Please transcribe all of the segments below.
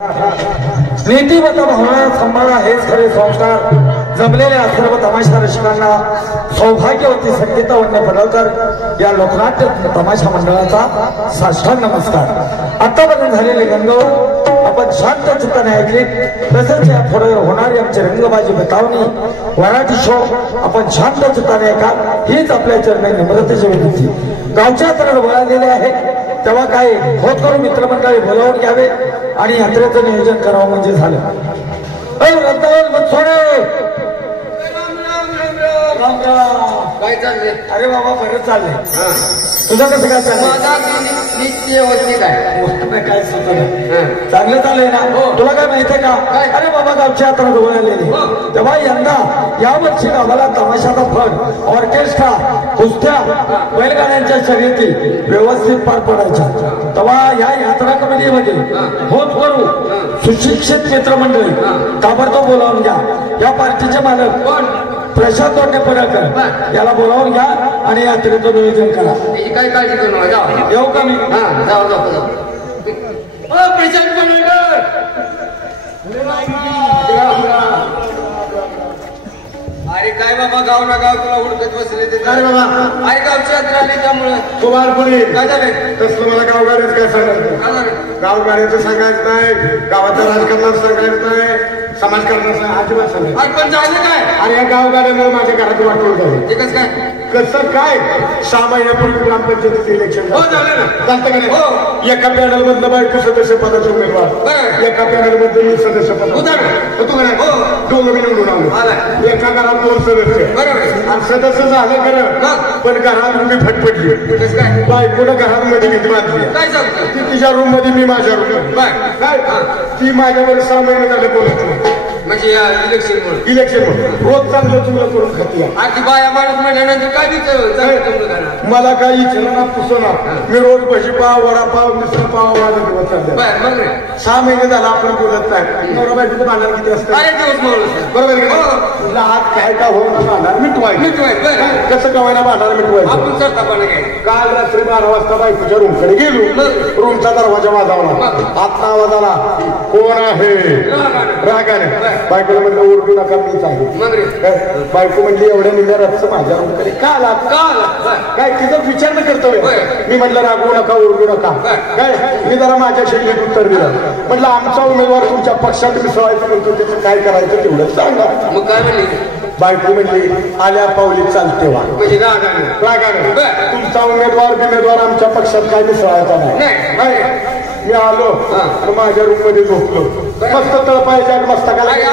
नीतिवता भावना सांभाळा हेच खरे संस्कार जमलेल्या सर्व तमाशा रसिकांना सौभाग्यवती संगीता वन्य पडळकर या लोकनाट्य तमाशा मंडळाचा साष्टांग नमस्कार। आतापर्यंत झालेले गणगौर आपण शांत चित्ताने ऐकले, तसेच या पुढे होणारी आमची रंगबाजी बतावणी वराठी शो आपण शांत चित्ताने ऐका हीच आपल्या चरणी नम्रतेची विनंती। गावच्या तरुण वळालेले आहे तेव्हा काय होत करून मित्रमंडळी बोलावून घ्यावे आणि यात्रेचं नियोजन करावं म्हणजे झालं। काय चाललंय? अरे बाबा बरं चाललंय, तुझं कसं काय चाललंय? नित्य होती काय काय सुचलं चांगलं चाललंय ना? तुला काय माहितीये का? अरे बाबा गावची यात्रा जवळ आलेली तेव्हा यंदा यावर्षी गावाला तमाशाचा फड ऑर्केस्ट्रा कुस्त्या बैलगाड्यांच्या शर्यती व्यवस्थित पार पडायच्या। तेव्हा या यात्रा कमिटीमध्ये होत करू सुशिक्षित मित्रमंडळी ताबडतोब बोलावून घ्या। या पार्टीचे मालक प्रशांत पडळकर याला बोलावून घ्या आणि यात्रेचं नियोजन करा। काय काळजी करू नका, येऊ का मी? जाऊ प्रशांत पडळकर अरे काय बाबा गाव ना गाव तुला उडकत बसले ते अरे बाबा अरे गावची यात्रा आली त्यामुळे कुमारपुरी काय झालंय? तसलं मला गावगाड्याच काय सांगायचं, गावगाड्याचं सांगायचं नाही, गावाचं राजकारणात सांगायचं नाही, समाजकारणाचं अजिबात सांगायचं। अरे पण झालं काय? अरे या गावगाड्यामुळे माझ्या घरात वाटलं झालं। ते कसं काय? कसं काय 6 महिन्यापूर्वी ग्रामपंचायतीचं इलेक्शन हो झालं ना? चालतं का नाही? हो। एका पॅनल मधलं बायको सदस्य पदाचे उमेदवार, एका पॅनल मध्ये मी सदस्य पद दोघं मी निवडून आलो। एका घरात 2 सदस्य आणि सदस्य झालं खरं, पण घरात मी फटफटली। बायकोनं घरात मध्ये घेतली बांधली, ती तिच्या रूम मध्ये मी माझ्या रूम काय ती माझ्यावर 6 महिने झाले बोलत नाही। म्हणजे इलेक्शन रोज चांगलं चुंगलं करून खाती आधी बाया माणूस म्हणल्यानंतर काय मला काही इच्छा पुसणार, मी रोज भजीपाव वडापाव मिसळ पाव माझा दिवस चालले। 6 महिने झाला आपण बोलत नाही। नवरा बायकोचं भांडण किती असतं? बरोबर आहे का? हात काय का हो ना भांडण मिटवायचं, कसं कवायना भांडण मिटवायचं। काल रात्री 12 वाजता बायकोच्या रूमकडे गेलो, रूमचा दरवाजा वाजवला, आत आवाज आला, कोण आहे? रागाने बायकोला म्हणलं ओरडू नका मीच आहे। बायको म्हणली एवढ्या निम्या रातचं माझ्या रूमकडे का आला? काय तिथं विचार न कर्तव्य? मी म्हटलं रागवू नका ओरडू नका काय, मी जरा माझ्या शैलीत उत्तर दिलं। म्हटलं आमचा उमेदवार तुमच्या पक्षात मिसळायचं म्हणतो, त्याचं काय करायचं तेवढं सांगा। मग काय म्हणली बायको म्हणली आल्या पावली चालते वा, रागाने तुमचा उमेदवार आमच्या पक्षात काय मिसळायचा नाही। मी आलो माझ्या रूम मध्ये झोपलो, मस्त तळपायच्या मस्तकाला ह्या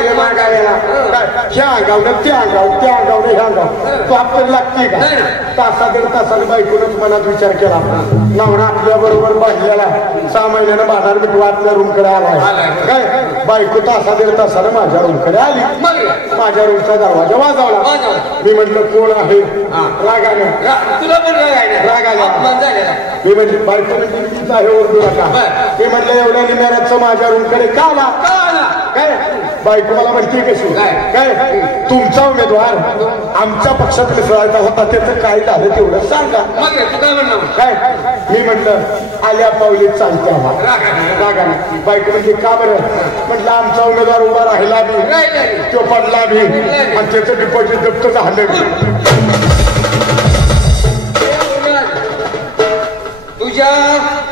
अंगावनं त्या अंगाव त्या अंगावनं ह्या अंगाव तो आपल्याला लागते का? तासा 1.5 तासाने बायकोनच मनात विचार केला, नवरा आपल्या बरोबर बांधलेला 6 महिन्यानं बाजार मिटवा आपल्या रूमकडे आलाय काय? बायको तासा 1.5 तासानं माझ्या रूमकडे आली, माझ्या रूमचा दरवाजा वाजवला। मी म्हटलं कोण आहे? रागाने तुला पण रागाने मी म्हणजे बायको म्हणजे आहे ओरडू नका। मी म्हटलं एवढ्या निम्याचं माझ्या रूमकडे का आला काय? बायको मला म्हणते कशी काय, तुमचा उमेदवार आमच्या पक्षात मिसळायचा होता, त्याचं काय झालं तेवढं सांगा काय? मी म्हटलं आल्या पावली चालते रागाने। बायको म्हणजे का बरं? म्हटलं आमचा उमेदवार उभा राहिला बी, तो पडला बी आणि त्याचं डिपॉझिट जप्त झालं। तुझ्या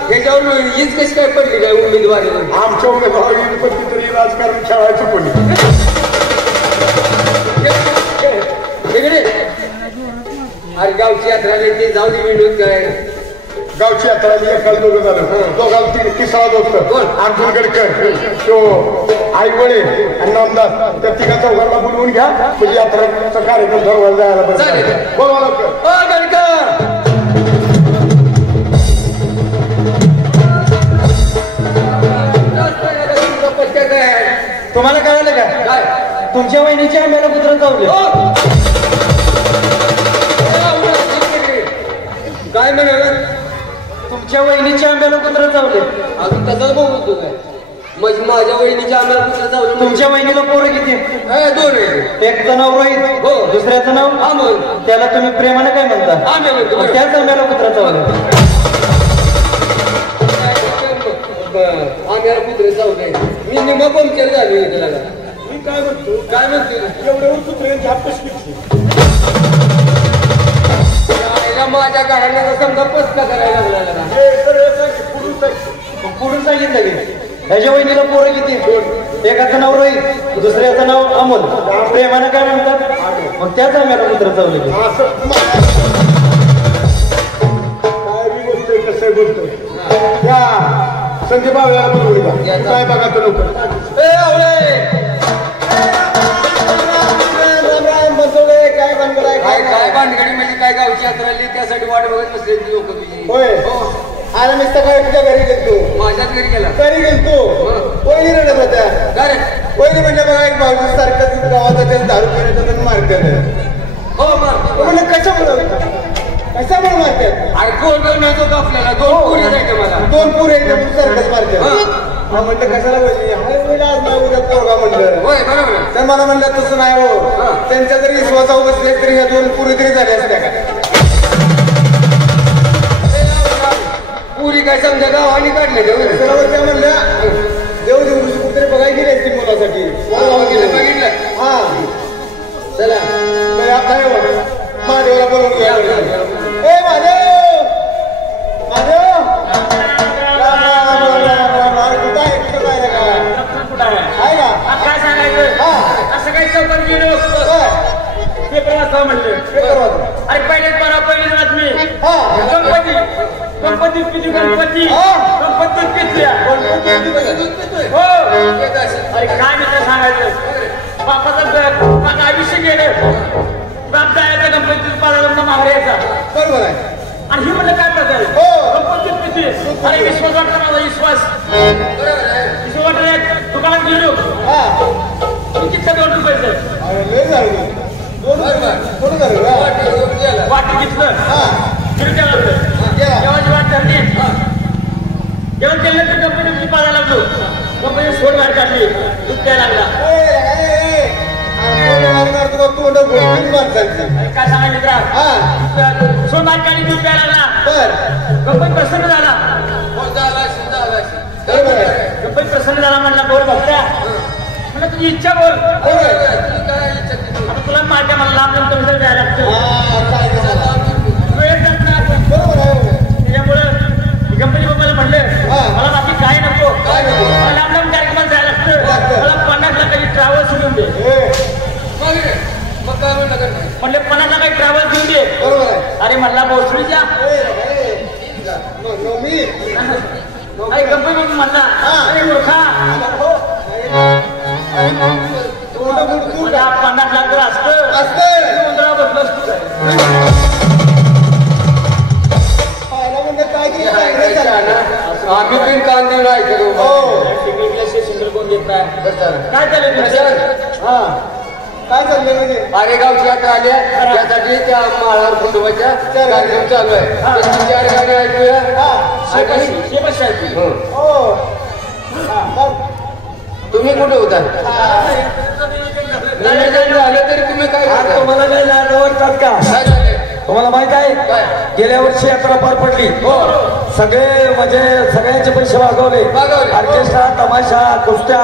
ह्याच्यावर हीच कशी काय पडली काय उमेदवारी? आमच्या उमेदवार तरी राजकारण खेळायचं कोणी तिकडे? अरे गावची यात्रा ते जाऊ दे विनोद काय गावची यात्रा एकाला दोघं झालं, दोघांना तिसरा दोस्त अर्जुन गडकर तो आईवडे आणि नामदार त्या 3-4 बोलवून घ्या, म्हणजे यात्राचा कार्यक्रम ठरवायला जायला पाहिजे। बोलवा गडकर। तुम्हाला कळलं का? तुमच्या वहिनीच्या आंब्याला कुत्रं चावले। काय म्हणाल? तुमच्या वहिनीच्या आंब्याला कुत्रं चावले। अजून तसंच बोलतो काय? म्हणजे माझ्या वहिनीच्या आंब्याला कुत्रं चावलं? तुमच्या वहिनीला पोरं किती? 2 आहे। एकचं नाव रोहित, दुसऱ्याचं नाव अमोल, त्याला तुम्ही प्रेमाने काय म्हणता? त्याच आंब्याला कुत्रं चावलं। आम्हाला कुत्रे चावले मी निम्मा पंक्चर झाली तुला मी काय म्हणतो काय म्हणते एवढं कुत्रे झापच किती माझ्या गाड्यांना समजा प्रश्न करायला लागला पुढून सांगितलं की ह्याच्या वहिनीला पोरं किती एकाचं नाव रोहित दुसऱ्याचं नाव अमोल प्रेमानं काय म्हणतात मग त्याच आम्हाला मुद्रा चावले काय मी बोलतोय कसं बोलतोय त्या संजय बाबा बोलवली का काय बघा तो लवकर काय भानगडी म्हणजे काय गावची यात्रा आली त्यासाठी वाट बघत बसले लोक तुझी होय आला मी सकाळी तुझ्या घरी गेलतो माझ्याच घरी गेला घरी गेलतो पहिली रडत होत्या काय रे पहिली म्हणजे बघा एक भाऊजी सारखं गावात दारू पिण्याचं मारतात हो मग म्हणजे कशामुळे मारतात अरे कोण मिळतो का आपल्याला दोन पुरी जायचं मला दोन पुरे सारखंच मारतात म्हणलं कशाला पाहिजे आज नाही उद्या पोरगा म्हणलं होय बरोबर तर मला म्हणलं तसं नाही हो त्यांच्या जरी विश्वासावर बसले तरी ह्या दोन पुरी तरी झाल्या असत्या का पुरी काय समजा गावाने काढले त्या म्हणल्या देव देवशी कुठेतरी बघायला गेली असती मुलासाठी बघितलं हा चला आता महादेवाला बोलवून घ्या ए महादेव महादेव काय सांगायचं असं काही चौकात गेलो पेपर वाचता म्हणलं अरे पहिलेच मला पहिली बातमी गणपती किती गणपती गणपती किती हो अरे काय मित्र सांगायचं बापाचा आयुष्य गेलं बाप जायचा गणपती पाळायला माघार यायचा बरोबर आहे आणि ही म्हणलं काय प्रकार गणपती किती अरे विश्वास वाटतं माझा विश्वास वाटत दुकानात गेलो किती ₹2 वाटी घेतलं जेव्हाची वाट ठरली जेवण केलं तर कंपनी पाळायला लागलो कंपनी सोड बाहेर काढली दूध प्यायला लागला काय सांगा मित्रा सोड बाहेर काढली दूध प्यायला लागला कंपनी प्रसन्न झाला कंपनी प्रसन्न झाला म्हणला बोल बघता म्हणलं तुझी इच्छा बोल आता तुला माझ्या मला लांब लांब कमी जायला लागतं वेळ जात नाही त्याच्यामुळं कंपनी मला म्हणलं मला बाकी काय नको मला लांब लांब कार्यक्रमाला जायला लागतं मला 50 लाखाची ट्रॅव्हल्स घेऊन दे म्हणले 50 लाखाची ट्रॅव्हल्स घेऊन दे अरे म्हणला भोसडीच्या अरे कंपनी म्हणला अरे मूर्खा 50 लाख असतं बसलो असतो आम्ही पण कांदे सिंगल कोण देत नाही काय चालेल काय चाललंय म्हणजे आरेगावची यात्रा आली आहे त्यासाठी त्या माळावर कुटुंबाच्या कार्यक्रम चालू आहे 4 गाणी ऐकूया तुम्ही कुठे होता झालं तरी तुम्ही काय तुम्हाला काही लाज आवडतात का तुम्हाला माहित आहे गेल्या वर्षी यात्रा पार पडली सगळे म्हणजे सगळ्यांचे पैसे वागवले ऑर्केस्ट्रा तमाशा कुस्त्या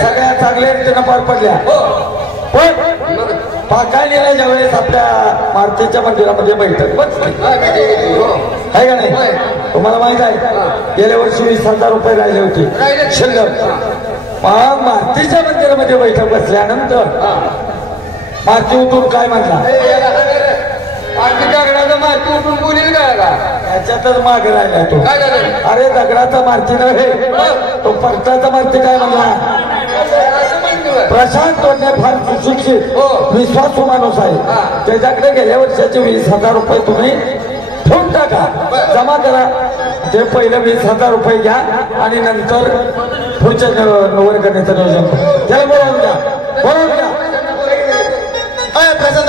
सगळ्या चांगल्या रीतीनं पार पडल्या पण काय नेण्याच्या वेळेस आपल्या मारुतीच्या मंदिरामध्ये बैठक बसली आहे का नाही तुम्हाला माहित आहे गेल्या वर्षी 20,000 रुपये राहिले होते शिल्लक मग मारुतीच्या मंदिरामध्ये बैठक बसल्यानंतर मारुती उठून काय म्हणला दगडाचा मारुती उठून बोलील का त्याच्यातच मागे राहिला तो अरे दगडाचा मारुती नव्हे तो परताचा मारुती काय म्हणला प्रशांत तोडणे फार सुशिक्षित विश्वासू माणूस आहे त्याच्याकडे गेल्या वर्षाचे 20,000 रुपये तुम्ही ठेवून टाका जमा करा ते पहिले 20,000 रुपये घ्या आणि नंतर पुढच्या नवर करण्याचं नियोजन त्याला बोलावून द्या प्रशांत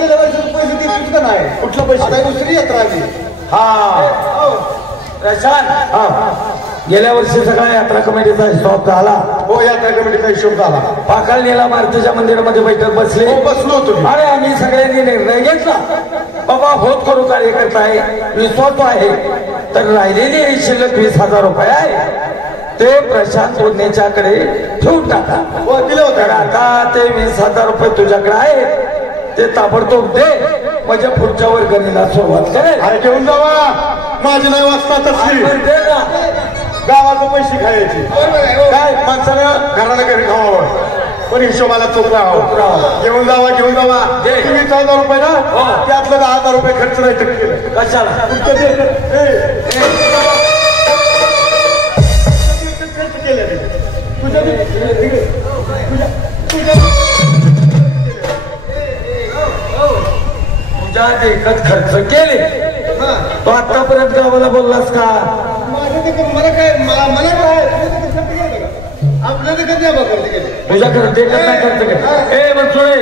गेल्या वर्षी पैसे देत का नाही कुठलं पैसे आता दुसरी यात्रा आली प्रशांत गेल्या वर्षी सगळ्या यात्रा कमिटीचा हिशोब झाला हो यात्रा कमिटीचा हिशोब झाला पाकाळणीला मारुतीच्या मंदिरामध्ये बैठक बसली बसलो होतो अरे आम्ही सगळ्यांनी निर्णय घेतला बाबा होत करू कार्यकर्ता आहे विश्वास आहे तर राहिलेली शिल्लक 20,000 रुपये आहे ते प्रशांत सोडण्याच्याकडे ठेवून टाका. दिलं होतं. आता ते 20,000 रुपये तुझ्याकडे आहे ते ताबडतोब दे म्हणजे पुढच्या वर्गणीला सुरुवात करेल. अरे घेऊन जावा. माझी नाही वाजता तसली दे ना. गावाचे पैसे खायचे काय माणसानं घराला घरी खावावं पण हिशोबाला चोख राहावं. घेऊन जावा घेऊन जावा. 20,000 रुपये ना त्यातलं 10,000 रुपये खर्च नाही केलं. कशाला तुझ्या देखत खर्च केले तो आतापर्यंत गावाला बोललास का? मला काय आपल्याला कधी तुझ्या घर देखत नाही खर्च केले. ए बनसोडे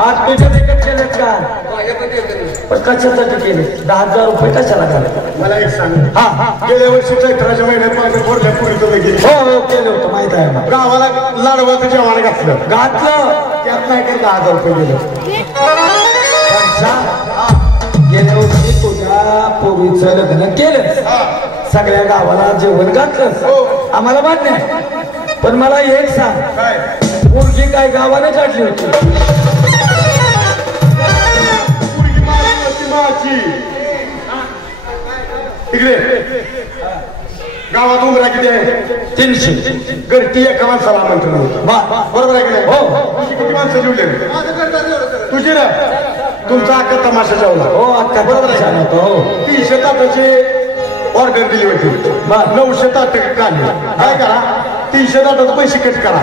आज तुझ्या देखत केलेत का? पण कशासाठी केले? 10,000 रुपये कशाला झाले? मला एक सांग. गेल्या वर्षी चैत्राच्या महिन्यात माझ्या पोरल्या पुरीचं गेले. हो केलं होतं माहित आहे ना. गावाला लाडवाचं जेवण घातलं त्यात नाही काही 10,000 रुपये गेले. गेल्या वर्षी तुझ्या पोरीचं लग्न केलं सगळ्या गावाला जेवण घातलं आम्हाला मान्य आहे पण मला एक सांग पोरगी काय गावाने काढली होती? इकडे गावात उमरा किती आहे? 300. घरटी एका माणसाला आमंत्रण होतं बरोबर आहे की नाही? हो. तुझी किती माणसं जेवले? तुझी ना तुमचा अक्का तमाशा जेवला. हो अक्का बरोबर आहे. हो 300 ताटाची ऑर्डर दिली होती 900 ताट काढली. काय करा 300 ताटाचे पैसे कट करा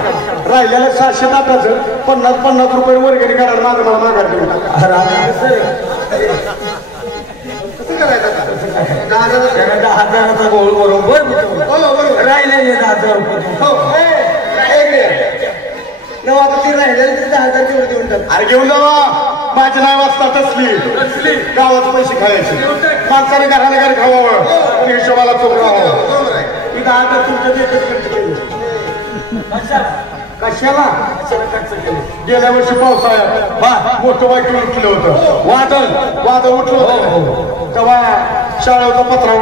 राहिलेल्या 700 ताटाचं 50 रुपये वर्गणी काढा. माझं मला माघार देऊन टाका. 10,000चा गोळ बरोबर राहिलेले 10,000 रुपये अरे घेऊन जावा. माझी नाही वाजता तसली गावात पैसे खायचे माणसाने घराला घर खावावं पण हिशोबाला चोख राहावं. मी 10,000 तुमच्या देखत खर्च केले. कशाला गेल्या वर्षी पावसाळ्यात मोठं वाईट उठलं होतं. वादळ उठलं होतं तेव्हा शाळेचा पत्रा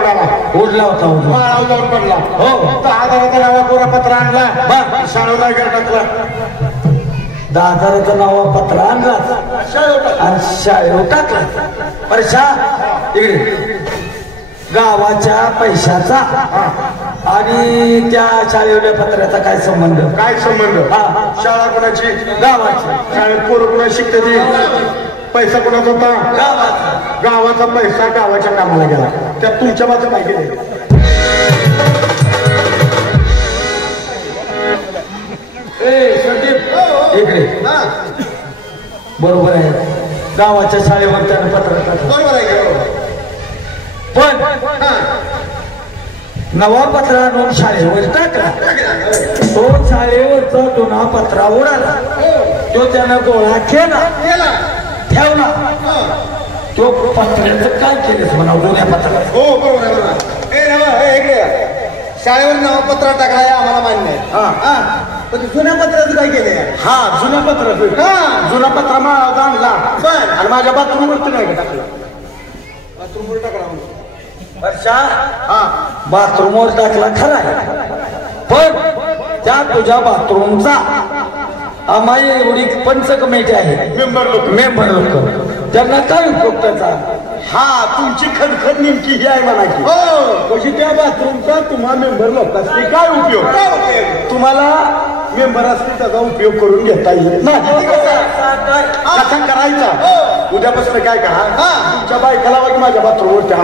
उडला होता माळावर जाऊन पडला. 10,000चा गावा कोरा पत्रा आणला शाळेला घर टाकला. 10,000चा नावा पत्र आणला आणि शाळेवर टाकला. परशा इकडे गावाच्या पैशाचा आणि त्या शाळेच्या पत्राचा काय संबंध? काय संबंध? शाळा कोणाची? गावाची. शाळेत पोरं कोणा शिकते पैसा कोणाचा होता? गावाचा पैसा गावाच्या कामाला गेला. त्यात तुमच्या माझं काय गेले? इकडे बरोबर आहे गावाच्या शाळेवर त्यानं पत्र टाकलं पण नवा पत्रा आणून शाळेवर टाकला. तो शाळेवरचा जुना पत्रा उडाला तो त्यानं गोळा केला ठेवला. तो पत्र्याचं काय केलं म्हणा जुन्या पत्रात? हो बरोबर. शाळेवर नवा पत्रा टाकलाय आम्हाला मान्य आहे पण जुन्या पत्राचं काय केलंय? जुन्या पत्राचं जुना पत्रा माळावर आणला आणि माझ्या बाथरूमवरती नाही टाकला. बाथरूमवर टाकला बाथरूमवर टाकला खरा पण त्या तुझ्या बाथरूमचा आम्हाला एवढी पंच कमिटी आहे मेंबर लोक त्यांना काय उपयोग त्याचा? तुमची खदखद नेमकी ही आहे म्हणा की कशी त्या बाथरूमचा तुम्हा मेंबर लोकांनी काय उपयोग? तुम्हाला मेंबर असतील त्याचा उपयोग करून घेता येईल नाही कसा करायचा? उद्यापासून काय करा तुमच्या बायकाला वाट माझ्या बाथरूमवर त्या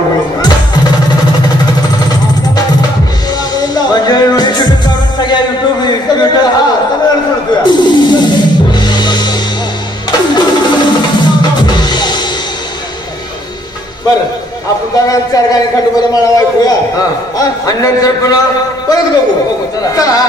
बरं आपण जागा 4 गाणी खंडोबाला मला ऐकूया आणि नंतर पुन्हा परत बघू. चला.